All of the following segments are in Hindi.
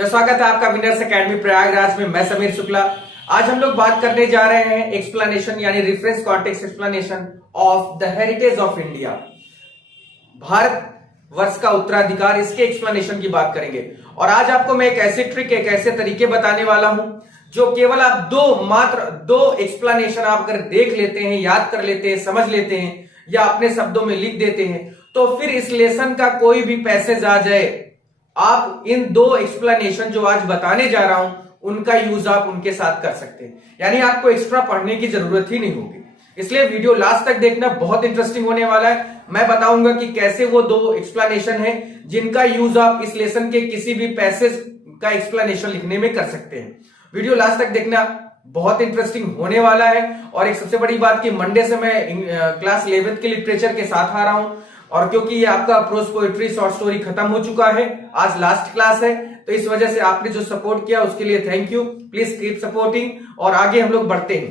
तो स्वागत है आपका विनर्स एकेडमी प्रयागराज में। मैं समीर शुक्ला। आज हम लोग बात करने जा रहे हैं एक्सप्लेनेशन यानी reference context explanation of the heritage of India. Bharat वर्ष का उत्तराधिकार, इसके एक्सप्लेनेशन की बात करेंगे। और आज आपको मैं एक ऐसी ट्रिक, एक ऐसे तरीके बताने वाला हूं जो केवल आप मात्र दो एक्सप्लेनेशन आप अगर देख लेते हैं, याद कर लेते हैं, समझ लेते हैं या अपने शब्दों में लिख देते हैं, तो फिर इस लेसन का कोई भी पैसेज आ जाए, आप इन दो एक्सप्लेनेशन जो आज बताने जा रहा हूं उनका यूज आप उनके साथ कर सकते हैं। यानी आपको एक्स्ट्रा पढ़ने की जरूरत ही नहीं होगी। इसलिए वीडियो लास्ट तक देखना, बहुत इंटरेस्टिंग होने वाला है। मैं बताऊंगा कि कैसे वो दो एक्सप्लेनेशन है जिनका यूज आप इस लेसन के किसी भी पैसेज का एक्सप्लेनेशन लिखने में कर सकते हैं। वीडियो लास्ट तक देखना, बहुत इंटरेस्टिंग होने वाला है। और एक सबसे बड़ी बात कि मंडे से मैं क्लास 11th के लिटरेचर के साथ आ रहा हूं, और क्योंकि ये आपका प्रोज पोएट्री शॉर्ट स्टोरी खत्म हो चुका है, आज लास्ट क्लास है, तो इस वजह से आपने जो सपोर्ट किया उसके लिए thank you. Please keep supporting. और आगे हम लोग बढ़ते हैं।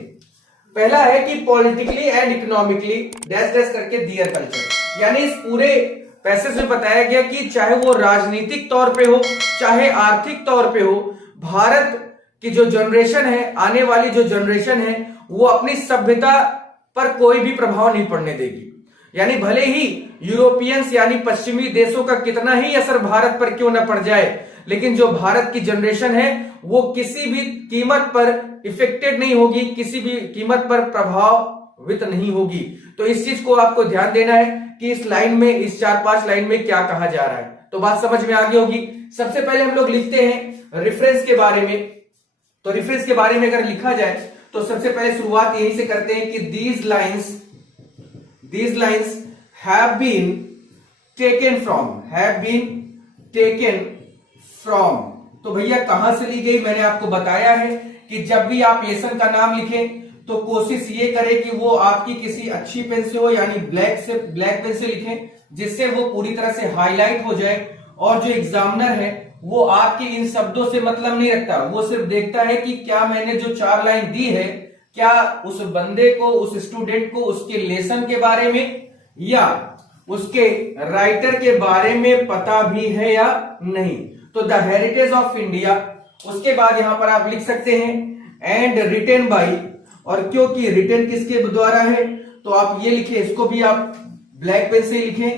पहला है कि politically and economically dash dash करके दियर कल्चर। यानी इस पूरे पैसेज में बताया गया कि चाहे वो राजनीतिक तौर पे हो, चाहे आर्थिक तौर पे हो, भारत की जो जनरेशन है, आने वाली जो जनरेशन है, वो अपनी सभ्यता पर कोई भी प्रभाव नहीं पड़ने देगी। यानी भले ही यूरोपियंस यानी पश्चिमी देशों का कितना ही असर भारत पर क्यों न पड़ जाए, लेकिन जो भारत की जनरेशन है वो किसी भी कीमत पर इफेक्टेड नहीं होगी, किसी भी कीमत पर प्रभावित नहीं होगी। तो इस चीज को आपको ध्यान देना है कि इस लाइन में, इस 4-5 लाइन में क्या कहा जा रहा है, तो बात समझ में आ गई होगी। सबसे पहले हम लोग लिखते हैं रेफरेंस के बारे में। तो रेफरेंस के बारे में अगर लिखा जाए तो सबसे पहले शुरुआत यहीं से करते हैं कि these lines have been taken from। तो भैया कहां से ली गई, मैंने आपको बताया है कि जब भी आप लेसन का नाम लिखें तो कोशिश ये करें कि वो आपकी किसी अच्छी पेन से हो, यानी ब्लैक पेन से लिखें, जिससे वो पूरी तरह से हाईलाइट हो जाए। और जो एग्जामिनर है वो आपके इन शब्दों से मतलब नहीं रखता, वो सिर्फ देखता है कि क्या मैंने जो 4 लाइन दी है, क्या उस बंदे को, उस स्टूडेंट को उसके लेसन के बारे में या उसके राइटर के बारे में पता भी है या नहीं। तो द हेरिटेज ऑफ इंडिया, उसके बाद यहां पर आप लिख सकते हैं एंड रिटेन बाई। और क्योंकि रिटेन किसके द्वारा है तो आप ये लिखे, इसको भी आप ब्लैक पेन से लिखें।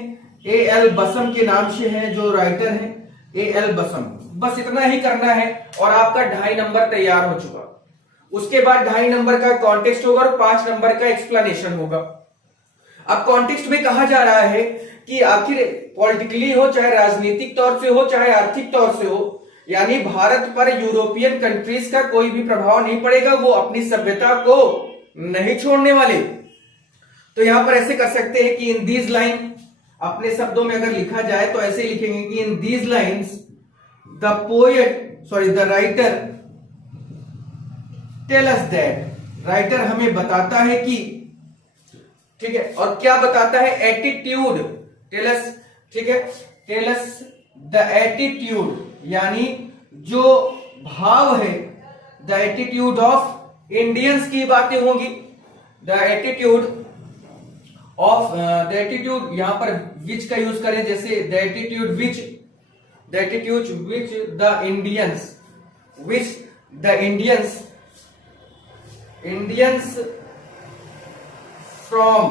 A.L. बसम के नाम से है जो राइटर है, A.L. बसम। बस इतना ही करना है और आपका 2.5 नंबर तैयार हो चुका। उसके बाद 2.5 नंबर का कॉन्टेक्स्ट होगा और 5 नंबर का एक्सप्लेनेशन होगा। अब कॉन्टेक्स्ट में कहा जा रहा है कि आखिर पॉलिटिकली हो, चाहे राजनीतिक तौर से हो, चाहे आर्थिक तौर से हो, यानी भारत पर यूरोपियन कंट्रीज का कोई भी प्रभाव नहीं पड़ेगा, वो अपनी सभ्यता को नहीं छोड़ने वाले। तो यहां पर ऐसे कर सकते हैं कि इन दीज लाइन, अपने शब्दों में अगर लिखा जाए तो ऐसे लिखेंगे कि in these lines the writer tell us that. Writer हमें बताता है कि, ठीक है, और क्या बताता है, एटीट्यूड टेलस, ठीक है, टेलस द एटीट्यूड, यानी जो भाव है, द एटीट्यूड ऑफ इंडियंस की बातें होंगी। The attitude of, the attitude यहां पर विच का यूज करें, जैसे the attitude which the Indians from,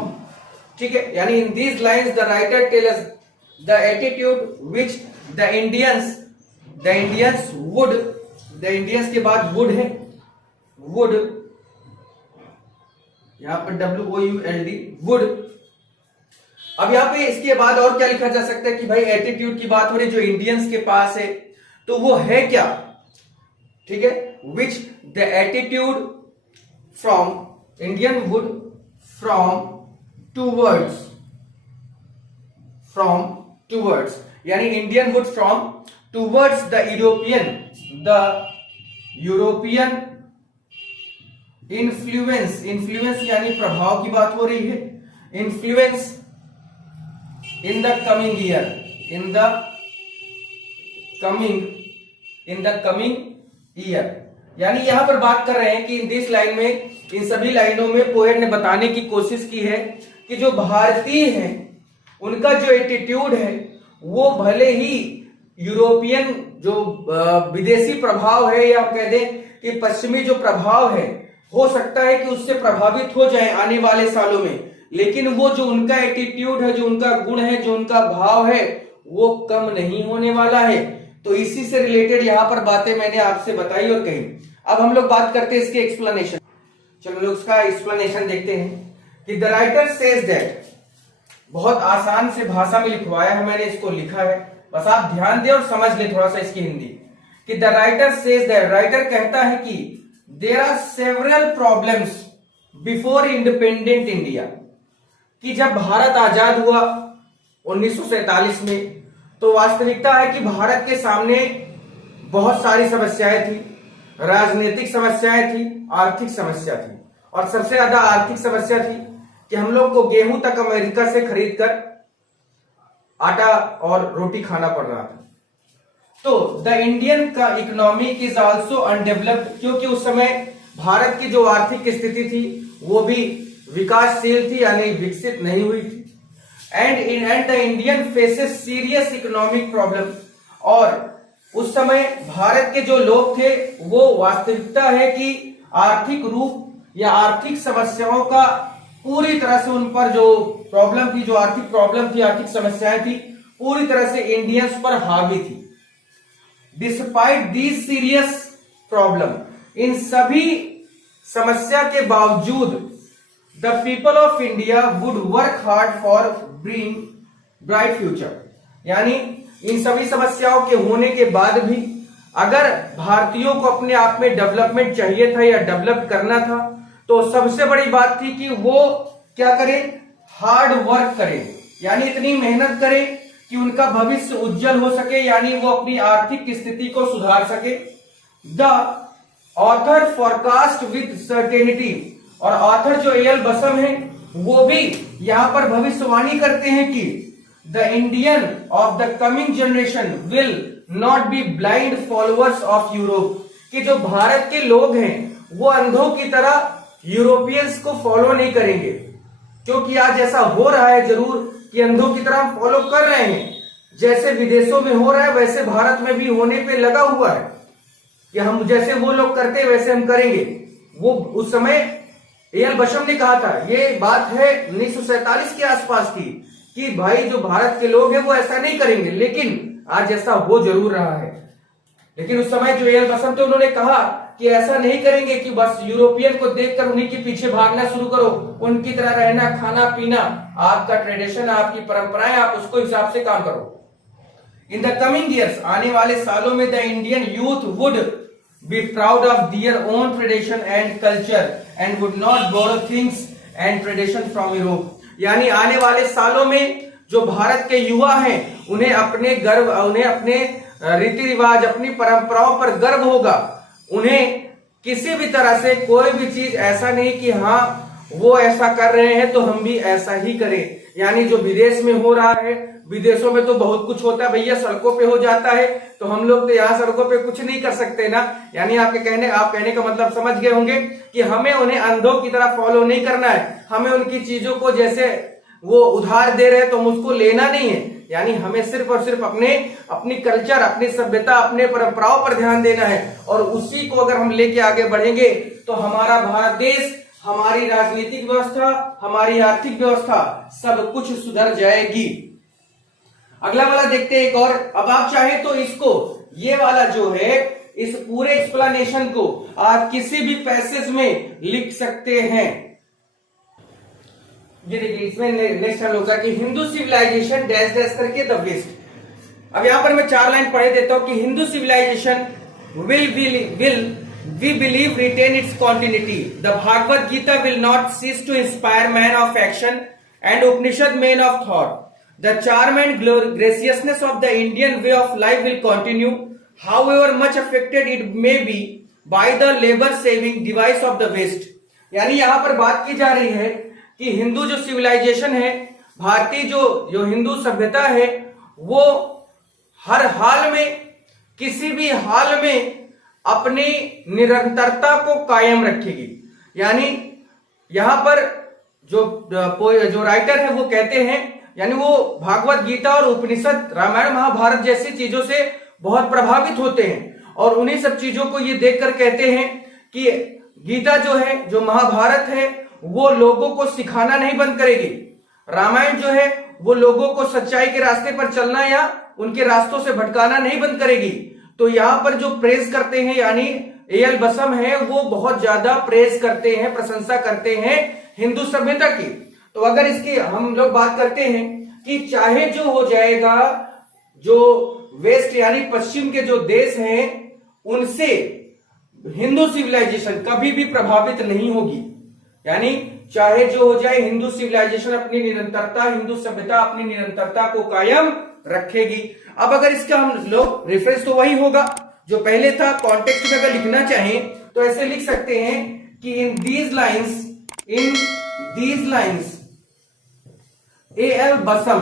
ठीक है, यानी in these lines the writer tell us the attitude which the Indians would, the Indians के बाद वुड है, वुड, यहां पर WOULD, वुड। अब यहां पे इसके बाद और क्या लिखा जा सकता है कि भाई एटीट्यूड की बात हो रही, जो इंडियंस के पास है, तो वो है क्या, ठीक है, which the attitude from Indian would from towards, यानी Indian would from towards the European influence यानी प्रभाव की बात हो रही है, influence in the coming year, यानी यहां पर बात कर रहे हैं कि इन दिस लाइन में, इन सभी लाइनों में पोएट ने बताने की कोशिश की है कि जो भारतीय हैं उनका जो एटीट्यूड है वो भले ही यूरोपियन जो विदेशी प्रभाव है, या कह दें कि पश्चिमी जो प्रभाव है, हो सकता है कि उससे प्रभावित हो जाए आने वाले सालों में, लेकिन वो जो उनका एटीट्यूड है, जो उनका गुण है, जो उनका भाव है, वो कम नहीं होने वाला है। तो इसी से रिलेटेड यहां पर बातें मैंने आपसे बताई और कही। अब हम लोग बात करते हैं इसके एक्सप्लेनेशन। चलो लोग उसका एक्सप्लेनेशन देखते हैं कि द राइटर सेज दैट, बहुत आसान से भाषा में लिखवाया है मैंने, इसको लिखा है, बस आप ध्यान दें और समझ लें थोड़ा सा इसकी हिंदी। कि the writer says that, writer कहता है कि there are several problems before independent India, कि जब भारत आजाद हुआ 1947 में, तो वास्तविकता है कि भारत के सामने बहुत सारी समस्याएं थी, राजनीतिक समस्याएं थी, आर्थिक समस्या थी, और सबसे ज्यादा आर्थिक समस्या थी कि हम लोग को गेहूं तक अमेरिका से खरीद कर आटा और रोटी खाना पड़ रहा था। तो द इंडियन का इकोनॉमिक इज आल्सो अनडेवलप्ड, क्योंकि उस समय भारत की जो आर्थिक स्थिति थी वो भी विकासशील थी, यानी विकसित नहीं हुई थी। And the Indian faces serious economic problem, और उस समय भारत के जो लोग थे वो वास्तविकता है कि आर्थिक रूप या आर्थिक समस्याओं का पूरी तरह से उन पर जो प्रॉब्लम थी, जो आर्थिक प्रॉब्लम थी, आर्थिक समस्याएं थी, पूरी तरह से इंडियंस पर हावी थी। डिस्पाइट दीज सीरियस प्रॉब्लम, इन सभी समस्या के बावजूद the people of India would work hard for bring bright future, यानी इन सभी समस्याओं के होने के बाद भी अगर भारतीयों को अपने आप में डेवलपमेंट चाहिए था या डेवलप करना था, तो सबसे बड़ी बात थी कि वो क्या करें, हार्ड वर्क करें, यानी इतनी मेहनत करें कि उनका भविष्य उज्जवल हो सके, यानी वो अपनी आर्थिक स्थिति को सुधार सके। The author forecast with certainty, और ऑथर जो ए.एल. बसम है वो भी यहां पर भविष्यवाणी करते हैं कि the Indian of the coming generation will not be blind followers of Europe, कि जो भारत के लोग हैं वो अंधों की तरह यूरोपियंस को फॉलो नहीं करेंगे, क्योंकि आज ऐसा हो रहा है जरूर कि अंधों की तरह फॉलो कर रहे हैं, जैसे विदेशों में हो रहा है वैसे भारत में भी होने पे लगा हुआ है कि हम जैसे वो लोग करते हैं वैसे हम करेंगे। वो उस समय ए.एल. बसम ने कहा था, ये बात है 1947 के आसपास की, कि भाई जो भारत के लोग हैं वो ऐसा नहीं करेंगे, लेकिन आज ऐसा हो जरूर रहा है। लेकिन उस समय जो ए.एल. बसम थे उन्होंने कहा कि ऐसा नहीं करेंगे कि बस यूरोपियन को देखकर उन्हीं के पीछे भागना शुरू करो, उनकी तरह रहना, खाना पीना, आपका ट्रेडिशन, आपकी परंपराएं, आप उसको हिसाब से काम करो। इन द कमिंग ईयर्स, आने वाले सालों में the Indian youth would be proud of their own tradition and culture and would not borrow things and tradition from Europe, यानी आने वाले सालों में जो भारत के युवा हैं उन्हें अपने गर्व, उन्हें अपने रीति रिवाज, अपनी परंपराओं पर गर्व होगा। उन्हें किसी भी तरह से कोई भी चीज ऐसा नहीं कि हाँ वो ऐसा कर रहे हैं तो हम भी ऐसा ही करें, यानी जो विदेश में हो रहा है, विदेशों में तो बहुत कुछ होता है भैया, सड़कों पे हो जाता है, तो हम लोग तो यहाँ सड़कों पे कुछ नहीं कर सकते ना। यानी आप कहने का मतलब समझ गए होंगे कि हमें उन्हें अंधों की तरह फॉलो नहीं करना है, हमें उनकी चीजों को जैसे वो उधार दे रहे हैं तो मुझको लेना नहीं है, यानी हमें सिर्फ और सिर्फ अपनी कल्चर, अपनी सभ्यता, अपने परंपराओं पर ध्यान देना है, और उसी को अगर हम लेके आगे बढ़ेंगे तो हमारा भारत देश, हमारी राजनीतिक व्यवस्था, हमारी आर्थिक व्यवस्था सब कुछ सुधर जाएगी। अगला वाला देखते हैं एक और। अब आप चाहे तो इसको, ये वाला जो है, इस पूरे एक्सप्लेनेशन को आप किसी भी पैसेज में लिख सकते हैं। ये देखिए, इसमें नेक्स्ट हम लोग कि हिंदू सिविलाइजेशन डैश डैश करके द वेस्ट। अब यहां पर मैं 4 लाइन पढ़े देता हूं कि Hindu civilization will we believe retain its continuity. The Bhagavad Gita will not cease to inspire man of action and Upanishad men of thought. The charm and graciousness of the Indian way of life will continue, however much affected it may be by the labor saving device of the West. यानी यहां पर बात की जा रही है कि हिंदू जो सिविलाइजेशन है, भारतीय जो हिंदू सभ्यता है, वो हर हाल में, किसी भी हाल में अपनी निरंतरता को कायम रखेगी। यानी यहां पर जो राइटर है वो कहते हैं यानी वो भागवत गीता और उपनिषद, रामायण महाभारत जैसी चीजों से बहुत प्रभावित होते हैं और उन्हीं सब चीजों को ये देखकर कहते हैं कि गीता जो है, जो महाभारत है, वो लोगों को सिखाना नहीं बंद करेगी। रामायण जो है वो लोगों को सच्चाई के रास्ते पर चलना या उनके रास्तों से भटकाना नहीं बंद करेगी। तो यहां पर जो प्रेज करते हैं यानी एएल बसम है, वो बहुत ज्यादा प्रेज करते हैं, प्रशंसा करते हैं हिंदू सभ्यता की। तो अगर इसकी हम लोग बात करते हैं कि चाहे जो हो जाएगा, जो वेस्ट यानी पश्चिम के जो देश हैं उनसे हिंदू सिविलाइजेशन कभी भी प्रभावित नहीं होगी। यानी चाहे जो हो जाए, हिंदू सिविलाइजेशन अपनी निरंतरता, हिंदू सभ्यता अपनी निरंतरता को कायम रखेगी। अब अगर इसका हम लोग रेफरेंस तो वही होगा जो पहले था। कॉन्टेक्स्ट में अगर लिखना चाहें तो ऐसे लिख सकते हैं कि in these lines A L Basham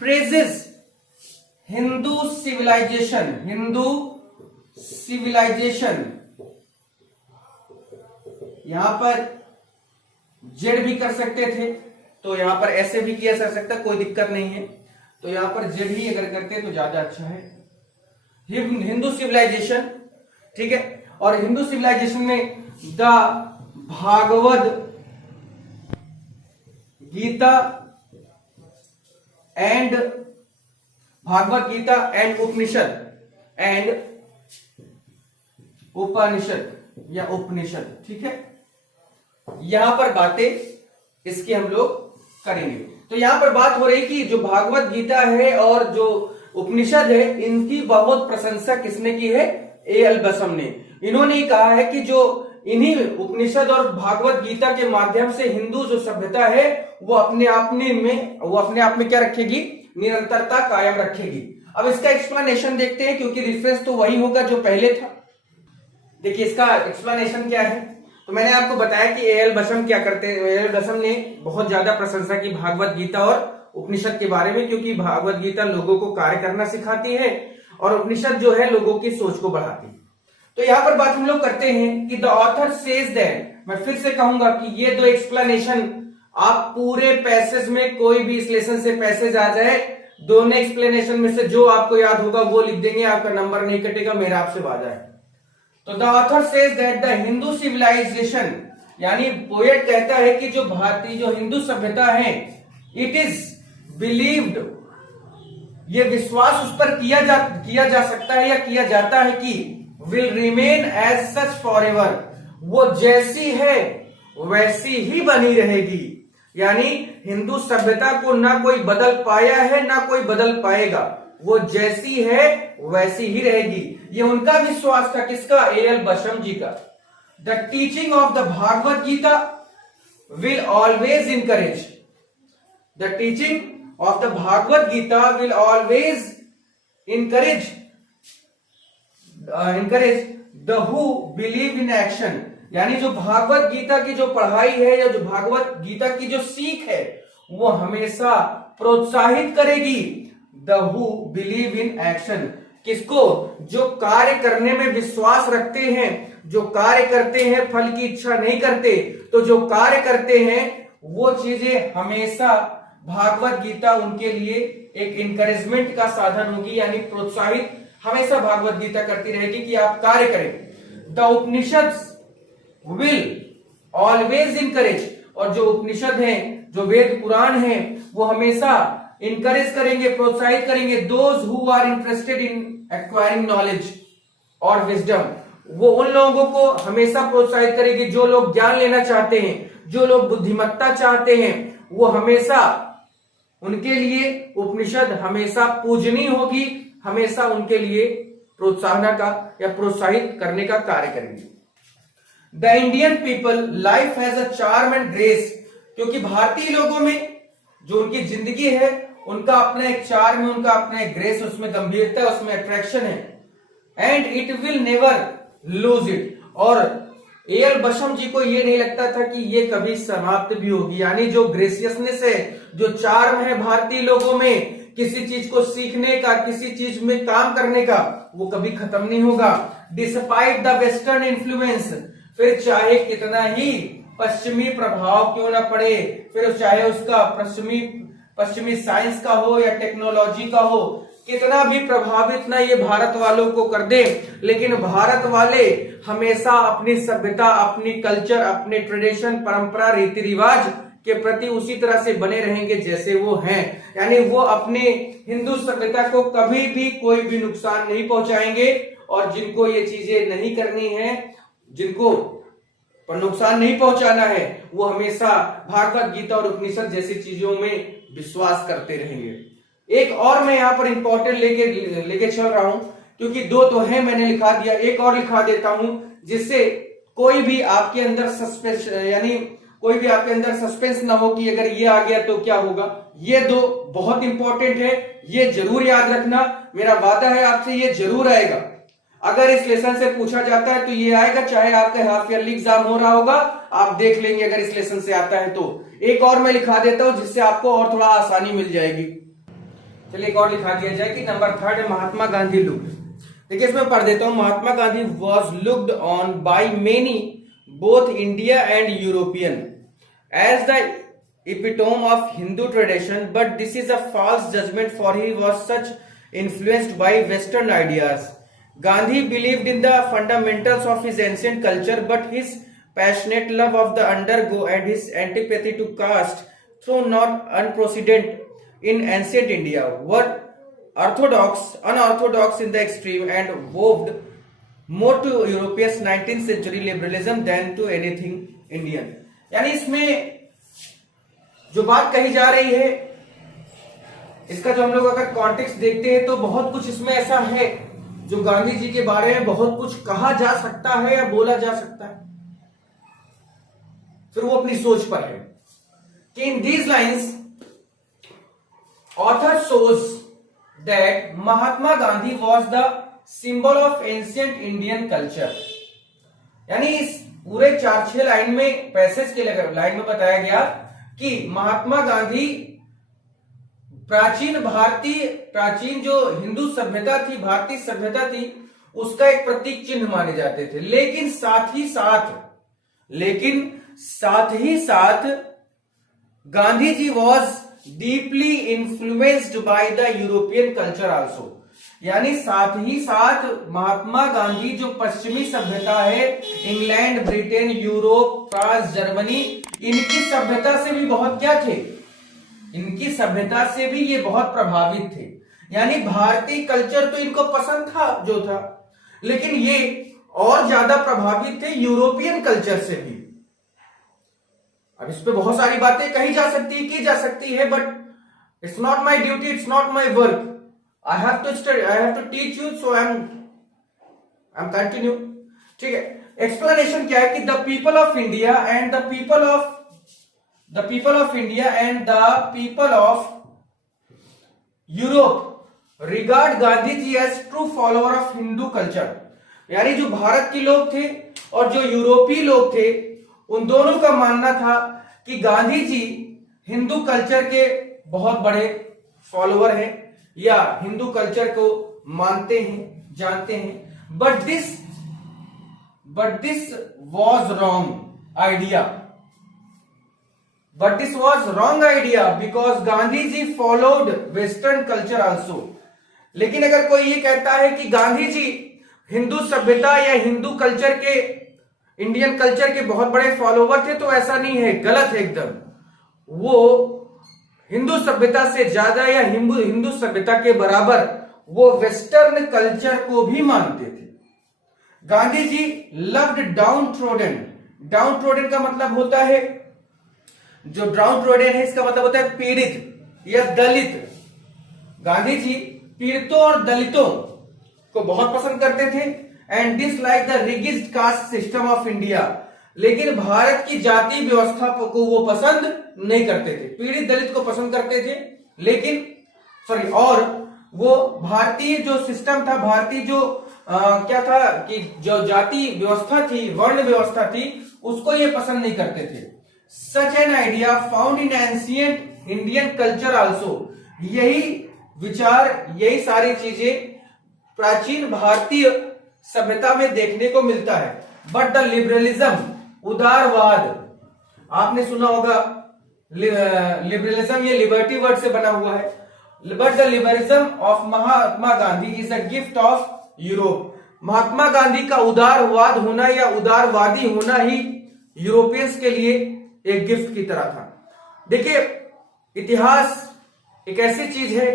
praises Hindu civilisation. यहां पर जेड भी कर सकते थे, तो यहां पर ऐसे भी किया जा सकता, कोई दिक्कत नहीं है। तो यहां पर जेड ही अगर करते तो ज्यादा अच्छा है, हिंदू सिविलाइजेशन, ठीक है। और हिंदू सिविलाइजेशन में द भागवत गीता एंड उपनिषद, ठीक है। यहां पर बातें इसकी हम लोग करेंगे। तो यहां पर बात हो रही कि जो भागवत गीता है और जो उपनिषद है, इनकी बहुत प्रशंसा किसने की है? एएल बसम ने। इन्होंने कहा है कि जो इन्हीं उपनिषद और भागवत गीता के माध्यम से हिंदू जो सभ्यता है वो अपने आप में क्या रखेगी? निरंतरता कायम रखेगी। अब इसका एक्सप्लेनेशन देखते हैं, क्योंकि रेफरेंस तो वही होगा जो पहले था। देखिए इसका एक्सप्लेनेशन क्या है। तो मैंने आपको बताया कि एएल बसम क्या करते हैं। एएल बसम ने बहुत ज्यादा प्रशंसा की भागवत गीता और उपनिषद के बारे में, क्योंकि भागवत गीता लोगों को कार्य करना सिखाती है और उपनिषद जो है लोगों की सोच को बढ़ाती है। तो यहां पर बात हम लोग करते हैं कि द ऑथर सेज दैट, मैं फिर से कहूंगा कि ये दो एक्सप्लेनेशन आप पूरे पैसेज में, कोई भी इस लेसन से पैसेज आ जाए, दोनों एक्सप्लेनेशन में से जो आपको याद होगा वो लिख देंगे, आपका नंबर नहीं कटेगा, मेरा आपसे वादा है। तो the author says that the Hindu civilization, यानी पोएट कहता है कि जो भारतीय जो हिंदू सभ्यता है, इट इज बिलीव्ड, ये विश्वास उस पर किया जा सकता है या किया जाता है कि will remain as such forever, वो जैसी है वैसी ही बनी रहेगी। यानी हिंदू सभ्यता को ना कोई बदल पाया है ना कोई बदल पाएगा, वो जैसी है वैसी ही रहेगी। ये उनका विश्वास था, किसका? एएल बसम जी का। The teaching of the Bhagavad Gita will always encourage, the teaching of the Bhagavad Gita will always encourage the who believe in action। यानी जो भागवत गीता की जो पढ़ाई है या जो भागवत गीता की जो सीख है वो हमेशा प्रोत्साहित करेगी the who believe in action। किसको? जो कार्य करने में विश्वास रखते हैं, जो कार्य करते हैं फल की इच्छा नहीं करते। तो जो कार्य करते हैं वो चीजें हमेशा भागवत गीता उनके लिए एक इंकरेजमेंट का साधन होगी, यानी प्रोत्साहित हमेशा भागवत गीता करती रहेगी कि आप कार्य करें। The Upanishad will always encourage, और जो उपनिषद हैं, जो वेद पुराण हैं, वो हमेशा इंकरेज करेंगे, प्रोत्साहित करेंगे those who are interested in acquiring knowledge और विजडम। वो उन लोगों को हमेशा प्रोत्साहित करेगी जो लोग ज्ञान लेना चाहते हैं, जो लोग बुद्धिमत्ता चाहते हैं, वो हमेशा उनके लिए उपनिषद हमेशा पूजनीय होगी, हमेशा उनके लिए प्रोत्साहन का या प्रोत्साहित करने का कार्य करेंगे। The Indian people life has a charm and grace, क्योंकि भारतीय लोगों में जो उनकी जिंदगी है उनका अपना एक चार्म है, उनका अपना एक ग्रेस, उसमें गंभीरता, उसमें अट्रैक्शन है। And it will never lose it, और एएल बसम जी को ये नहीं लगता था कि ये कभी समाप्त भी होगी। यानी जो ग्रेसियसनेस है, जो चार्म है भारतीय लोगों में, किसी चीज को सीखने का, किसी चीज में काम करने का, वो कभी खत्म नहीं होगा। डिस्पाइट द वेस्टर्न इन्फ्लुएंस, फिर चाहे कितना ही पश्चिमी प्रभाव क्यों ना पड़े, फिर चाहे उसका पश्चिमी साइंस का हो या टेक्नोलॉजी का हो, कितना भी प्रभावित ना ये भारत वालों को कर दे, लेकिन भारत वाले हमेशा अपनी सभ्यता, अपनी कल्चर, अपने ट्रेडिशन, परंपरा, रीति रिवाज के प्रति उसी तरह से बने रहेंगे जैसे वो हैं। यानी वो अपने हिंदू सभ्यता को कभी भी कोई भी नुकसान नहीं पहुंचाएंगे, और जिनको ये चीजें नहीं करनी है, जिनको पर नुकसान नहीं पहुंचाना है, वो हमेशा भागवत गीता और उपनिषद जैसी चीजों में विश्वास करते रहेंगे। एक और मैं यहाँ पर इंपॉर्टेंट लेके चल रहा हूं, क्योंकि दो तो है मैंने लिखा दिया, एक और लिखा देता हूं जिससे कोई भी आपके अंदर सस्पेंस, यानी कोई भी आपके अंदर सस्पेंस ना हो कि अगर ये आ गया तो क्या होगा। ये दो बहुत इंपॉर्टेंट है, ये जरूर याद रखना, मेरा वादा है आपसे ये जरूर आएगा। अगर इस लेसन से पूछा जाता है तो ये आएगा, चाहे आपका हाफ ईयरली एग्जाम हो रहा होगा, आप देख लेंगे अगर इस लेसन से आता है तो। एक और मैं लिखा देता हूं जिससे आपको और थोड़ा आसानी मिल जाएगी। चलिए एक और लिखा दिया जाए कि नंबर 3 है महात्मा गांधी लुक्ड। देखिए इसमें पढ़ देता हूं, Mahatma Gandhi was looked on by many both India and European as the epitome of Hindu tradition, but this is a false judgment for he was such influenced by Western ideas. Gandhi believed in the fundamentals of his ancient culture, but his passionate love of the undergo and his antipathy to caste, though not unprecedented in ancient India, were unorthodox in the extreme and vowed more to Europe's 19th century liberalism than to anything Indian. यानी इसमें जो बात कही जा रही है, इसका जो हम लोग अगर कॉन्टेक्स्ट देखते हैं तो बहुत कुछ इसमें ऐसा है जो गांधी जी के बारे में बहुत कुछ कहा जा सकता है या बोला जा सकता है, फिर वो अपनी सोच पर है कि in these lines author shows that Mahatma Gandhi was the symbol of ancient Indian culture. यानी इस पूरे 4-6 लाइन में, पैसेज के लाइन में बताया गया कि महात्मा गांधी प्राचीन जो हिंदू सभ्यता थी, भारतीय सभ्यता थी, उसका एक प्रतीक चिन्ह माने जाते थे। लेकिन साथ ही साथ Gandhi ji was deeply influenced by the European culture also. यानी साथ ही साथ महात्मा गांधी जो पश्चिमी सभ्यता है, England, Britain, Europe, France, Germany, इनकी सभ्यता से भी बहुत क्या थे, इनकी सभ्यता से भी ये बहुत प्रभावित थे। यानी भारतीय कल्चर तो इनको पसंद था जो था, लेकिन ये और ज्यादा प्रभावित थे यूरोपियन कल्चर से भी। अब इस पे बहुत सारी बातें कही जा सकती है, की जा सकती है, but it's not my duty, it's not my work. I have to study, I have to teach you, so I'm continue. ठीक है, एक्सप्लेनेशन क्या है कि the people of India and the people of Europe regard Gandhi ji as true follower of Hindu culture। यानी जो भारत के लोग थे और जो यूरोपीय लोग थे, उन दोनों का मानना था कि गांधी जी हिंदू कल्चर के बहुत बड़े फॉलोअर हैं या हिंदू कल्चर को मानते हैं, जानते हैं। But this was wrong idea because Gandhi ji followed western culture also. लेकिन अगर कोई ये कहता है कि गांधी जी हिंदू सभ्यता या हिंदू कल्चर के, इंडियन कल्चर के बहुत बड़े फॉलोवर थे, तो ऐसा नहीं है, गलत है एकदम। वो हिंदू सभ्यता से ज्यादा या हिंदू सभ्यता के बराबर वो वेस्टर्न कल्चर को भी मानते थे। Gandhi ji loved down trodden का मतलब होता है, जो डाउन ट्रोडन है इसका मतलब होता है पीड़ित या दलित। गांधी जी पीड़ितों और दलितों को बहुत पसंद करते थे। And dislike the rigid caste system of India. लेकिन भारत की जाति व्यवस्था को वो पसंद नहीं करते थे। पीड़ित दलित को पसंद करते थे, और वो भारतीय जो सिस्टम था, भारतीय जो क्या था कि जो जाति व्यवस्था थी, वर्ण व्यवस्था थी, उसको ये पसंद नहीं करते थे। Such an idea found in ancient Indian culture also. यही विचार, यही सारी चीजें प्राचीन भारतीय सभ्यता में देखने को मिलता है। बट द लिबरलिज्म, उदारवाद, आपने सुना होगा लिबरलिज्म, ये लिबर्टी वर्ड से बना हुआ है। But the liberalism of Mahatma Gandhi is a gift of Europe. Mahatma Gandhi का उदारवाद होना या उदारवादी होना ही यूरोपियंस के लिए एक गिफ्ट की तरह था। देखिए, इतिहास एक ऐसी चीज है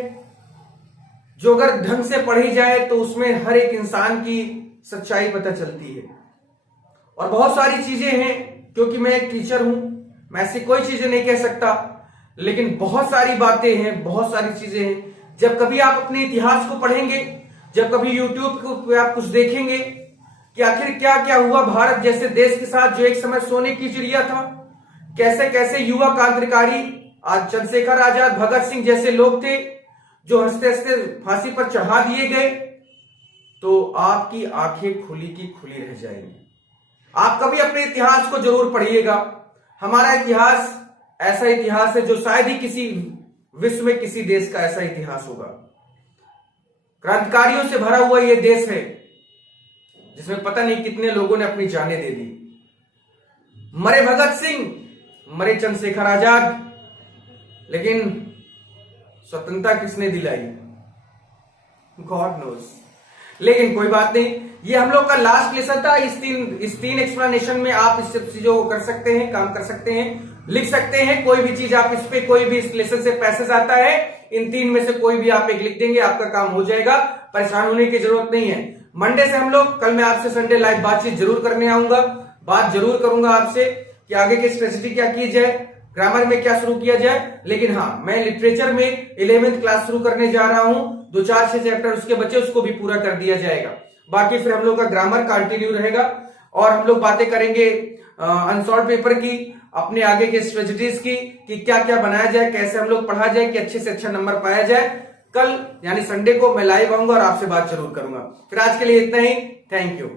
जो अगर ढंग से पढ़ी जाए तो उसमें हर एक इंसान की सच्चाई पता चलती है। और बहुत सारी चीजें हैं, क्योंकि मैं एक टीचर हूं, मैं ऐसी कोई चीजें नहीं कह सकता, लेकिन बहुत सारी बातें हैं, बहुत सारी चीजें हैं। जब कभी आप अपने इतिहास को पढ़ेंगे, जब कभी यूट्यूब पे आप कुछ देखेंगे कि आखिर क्या क्या हुआ भारत जैसे देश के साथ जो एक समय सोने की चिड़िया था, कैसे कैसे युवा क्रांतिकारी आज चंद्रशेखर आजाद, भगत सिंह जैसे लोग थे जो हंसते हंसते फांसी पर चढ़ा दिए गए, तो आपकी आंखें खुली की खुली रह जाएंगी। आप कभी अपने इतिहास को जरूर पढ़िएगा। हमारा इतिहास ऐसा इतिहास है जो शायद ही किसी विश्व में किसी देश का ऐसा इतिहास होगा। क्रांतिकारियों से भरा हुआ यह देश है जिसमें पता नहीं कितने लोगों ने अपनी जानें दे दी। मरे भगत सिंह, मरे चंद्रशेखर आजाद, लेकिन स्वतंत्रता किसने दिलाई? God knows. लेकिन कोई बात नहीं, ये हम लोग का लास्ट लेसन था। इस तीन एक्सप्लेनेशन में आप इस सब चीजों को कर सकते हैं, काम कर सकते हैं, लिख सकते हैं। कोई भी चीज आप इस पे, कोई भी इस लेसन से पैसेज आता है, इन तीन में से कोई भी आप एक लिख देंगे, आपका काम हो जाएगा। परेशान होने की जरूरत नहीं है। मंडे से हम लोग, कल मैं आपसे संडे लाइव बातचीत जरूर करने आऊंगा, बात जरूर करूंगा आपसे कि आगे की स्ट्रेटेजी क्या की जाए, ग्रामर में क्या शुरू किया जाए। लेकिन हाँ, मैं लिटरेचर में 11वीं क्लास शुरू करने जा रहा हूं। 2 4 6 चैप्टर उसके बचे, उसको भी पूरा कर दिया जाएगा। बाकी फिर हम लोग का ग्रामर कंटिन्यू रहेगा और हम लोग बातें करेंगे अनसॉल्व पेपर की, अपने आगे के स्ट्रेटेजीज की, कि क्या क्या बनाया जाए, कैसे हम लोग पढ़ा जाए कि अच्छे से अच्छा नंबर पाया जाए। कल यानी संडे को मैं लाइव आऊंगा और आपसे बात जरूर करूंगा। फिर आज के लिए इतना ही। Thank you.